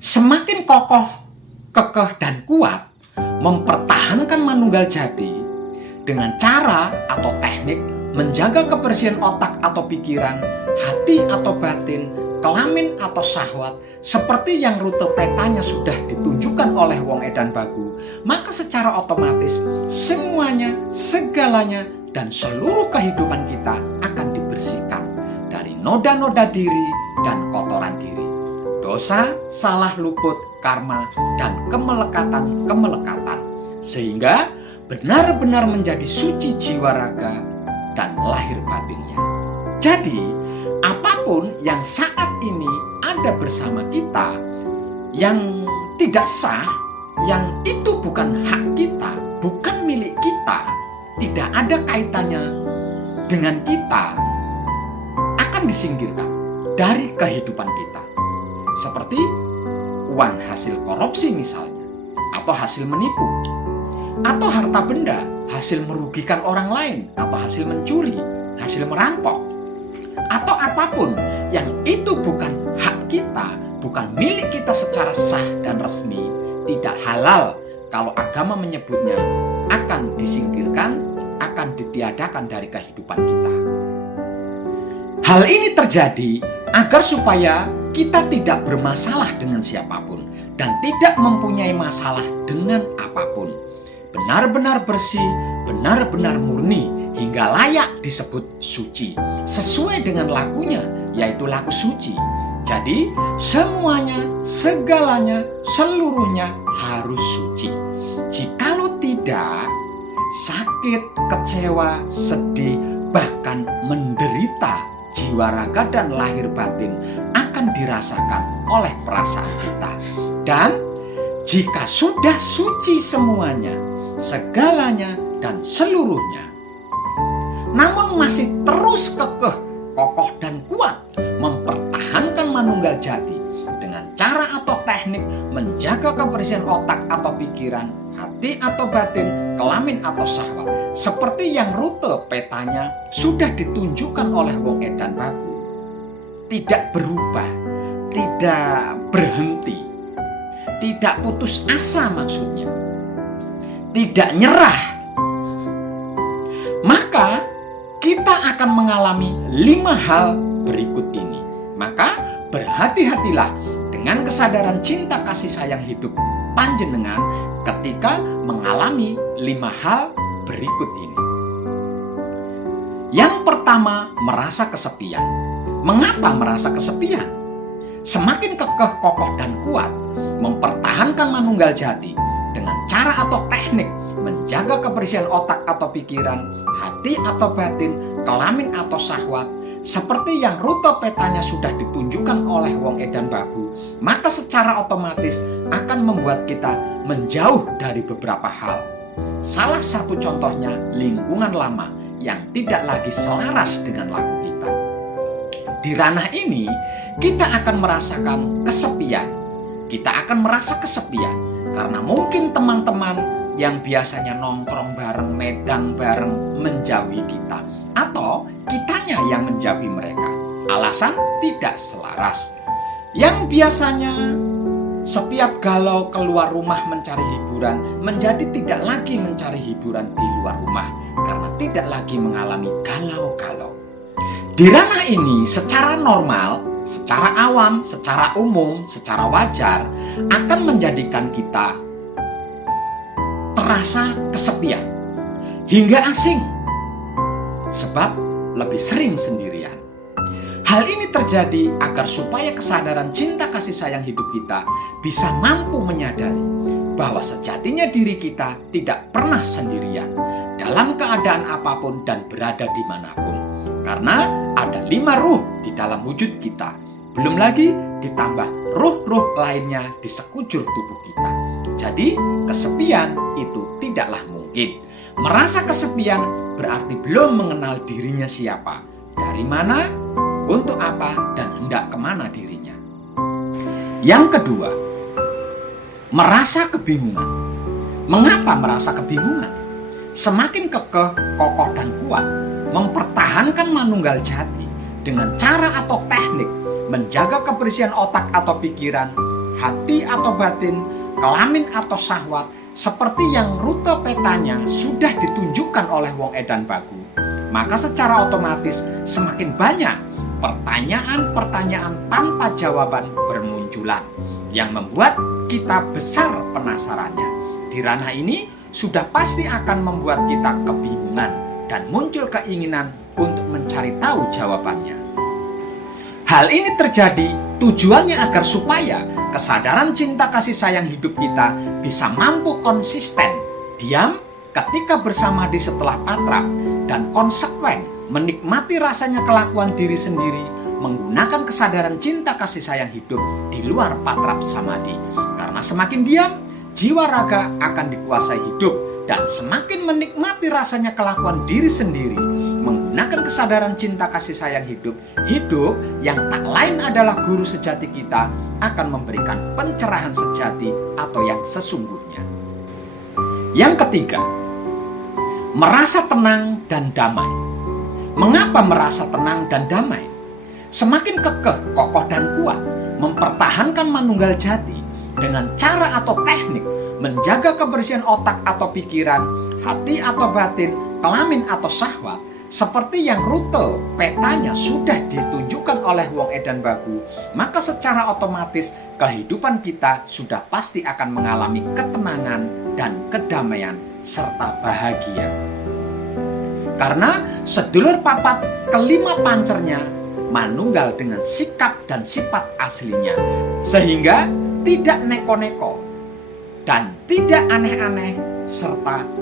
Semakin kokoh, kekeh, dan kuat mempertahankan manunggal jati dengan cara atau teknik menjaga kebersihan otak atau pikiran, hati atau batin, kelamin atau syahwat, seperti yang rute petanya sudah ditunjukkan oleh Wong Edan Bagu, maka secara otomatis semuanya, segalanya, dan seluruh kehidupan kita akan dibersihkan dari noda-noda diri dan kotoran diri, dosa, salah, luput, karma, dan kemelekatan-kemelekatan, sehingga benar-benar menjadi suci jiwa raga dan lahir batinnya. Jadi, apapun yang saat ini ada bersama kita yang tidak sah, yang itu bukan hak kita, bukan milik kita, tidak ada kaitannya dengan kita, akan disingkirkan dari kehidupan kita. Seperti uang hasil korupsi misalnya, atau hasil menipu, atau harta benda hasil merugikan orang lain, atau hasil mencuri, hasil merampok, atau apapun yang itu bukan hak kita, bukan milik kita secara sah dan resmi, tidak halal kalau agama menyebutnya, akan disingkirkan, akan ditiadakan dari kehidupan kita. Hal ini terjadi agar supaya kita tidak bermasalah dengan siapapun dan tidak mempunyai masalah dengan apapun. Benar-benar bersih, benar-benar murni, hingga layak disebut suci, sesuai dengan lakunya, yaitu laku suci. Jadi semuanya, segalanya, seluruhnya harus suci. Jikalau tidak, sakit, kecewa, sedih, bahkan menderita jiwa raga dan lahir batin akan dirasakan oleh perasaan kita. Dan jika sudah suci semuanya, segalanya, dan seluruhnya, namun masih terus kekeh, kokoh, dan kuat mempertahankan manunggal jati dengan cara atau teknik menjaga kebersihan otak atau pikiran, hati atau batin, kelamin atau syahwat, seperti yang rute petanya sudah ditunjukkan oleh Wong Edan Bagu, tidak berubah, tidak berhenti, tidak putus asa, maksudnya tidak nyerah, maka kita akan mengalami 5 hal berikut ini. Maka berhati-hatilah dengan kesadaran cinta kasih sayang hidup panjenengan ketika mengalami 5 hal berikut ini. Yang pertama, merasa kesepian. Mengapa merasa kesepian? Semakin kekeh, kokoh, dan kuat mempertahankan manunggal jati dengan cara atau teknik menjaga kebersihan otak atau pikiran, hati atau batin, kelamin atau syahwat, seperti yang rute petanya sudah ditunjukkan oleh Wong Edan Bagu, maka secara otomatis akan membuat kita menjauh dari beberapa hal. Salah satu contohnya lingkungan lama yang tidak lagi selaras dengan laku kita. Di ranah ini kita akan merasakan kesepian. Kita akan merasa kesepian karena mungkin teman-teman yang biasanya nongkrong bareng, megang bareng menjauhi kita, atau kitanya yang menjauhi mereka. Alasan tidak selaras. Yang biasanya setiap galau keluar rumah mencari hiburan menjadi tidak lagi mencari hiburan di luar rumah karena tidak lagi mengalami galau-galau. Di ranah ini secara normal, secara awam, secara umum, secara wajar akan menjadikan kita terasa kesepian hingga asing sebab lebih sering sendirian. Hal ini terjadi agar supaya kesadaran cinta kasih sayang hidup kita bisa mampu menyadari bahwa sejatinya diri kita tidak pernah sendirian dalam keadaan apapun dan berada dimanapun, karena ada 5 ruh di dalam wujud kita, belum lagi ditambah ruh-ruh lainnya di sekujur tubuh kita. Jadi kesepian itu tidaklah mungkin. Merasa kesepian berarti belum mengenal dirinya siapa, dari mana, untuk apa, dan hendak kemana dirinya. Yang kedua, merasa kebingungan. Mengapa merasa kebingungan? Semakin kekeh, kokoh, dan kuat mempertahankan manunggal jati dengan cara atau teknik menjaga kebersihan otak atau pikiran, hati atau batin, kelamin atau syahwat, seperti yang rute petanya sudah ditunjukkan oleh wong edan baku, maka secara otomatis semakin banyak pertanyaan-pertanyaan tanpa jawaban bermunculan yang membuat kita besar penasarannya. Di ranah ini sudah pasti akan membuat kita kebingungan dan muncul keinginan untuk mencari tahu jawabannya. Hal ini terjadi tujuannya agar supaya kesadaran cinta kasih sayang hidup kita bisa mampu konsisten, diam ketika bersama di setelah patrap, dan konsekuen menikmati rasanya kelakuan diri sendiri menggunakan kesadaran cinta kasih sayang hidup di luar patrap samadhi. Karena semakin diam, jiwa raga akan dikuasai hidup, dan semakin menikmati rasanya kelakuan diri sendiri menggunakan kesadaran cinta kasih sayang hidup, hidup yang tak lain adalah guru sejati kita akan memberikan pencerahan sejati atau yang sesungguhnya. Yang ketiga, merasa tenang dan damai. Mengapa merasa tenang dan damai? Semakin kekeh, kokoh, dan kuat mempertahankan manunggal jati dengan cara atau teknik menjaga kebersihan otak atau pikiran, hati atau batin, kelamin atau syahwat, seperti yang rute petanya sudah ditunjukkan oleh wong edan baku, maka secara otomatis kehidupan kita sudah pasti akan mengalami ketenangan dan kedamaian serta bahagia. Karena sedulur papat kelima pancernya manunggal dengan sikap dan sifat aslinya, sehingga tidak neko-neko dan tidak aneh-aneh serta